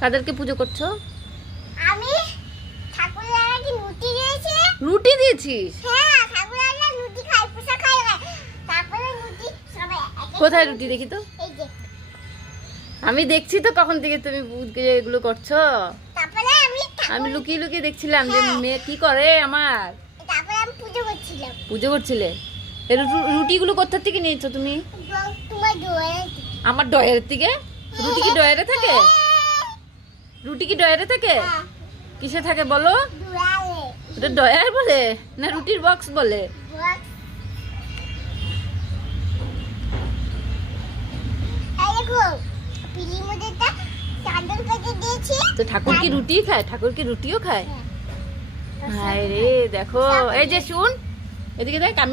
কাদেরকে পুজো করছো? আমি ঠাকুরদাকে রুটি দিয়েছি। রুটি দিয়েছিস? হ্যাঁ, ঠাকুরদারা রুটি খায়, পোষা খায় না। তারপরে রুটি সবাই কোথায় রুটি দেখি তো? এই যে। আমি দেখছি তো কখন থেকে তুমি এগুলো করছো। তারপরে আমি লুকিয়ে লুকিয়ে দেখছিলাম যে মেয়ে কি করে আমার। তারপরে আমি পুজো করছিলাম। পুজো করছিলে? এই রুটিগুলো কোথা থেকে নিয়েছো তুমি? তোমার দোয়ারে। আমার ডয়ারের থেকে? রুটি কি ডয়ারে থাকে? রুটি কি ডয়ারে থাকে? হ্যাঁ, কিসে থাকে বলো? দোয়ারে। ওটা ডয়ার বলে না রুটির বক্স বলে? বক্স। এই দেখো, পিলির মধ্যে একটা চাদর পেতে দিয়েছি। তো ঠাকুর কি রুটি খায়? ঠাকুর কি রুটিও খায়? হ্যাঁ। হায় রে দেখো, এই যে শুন এদিকে দেখ। আমি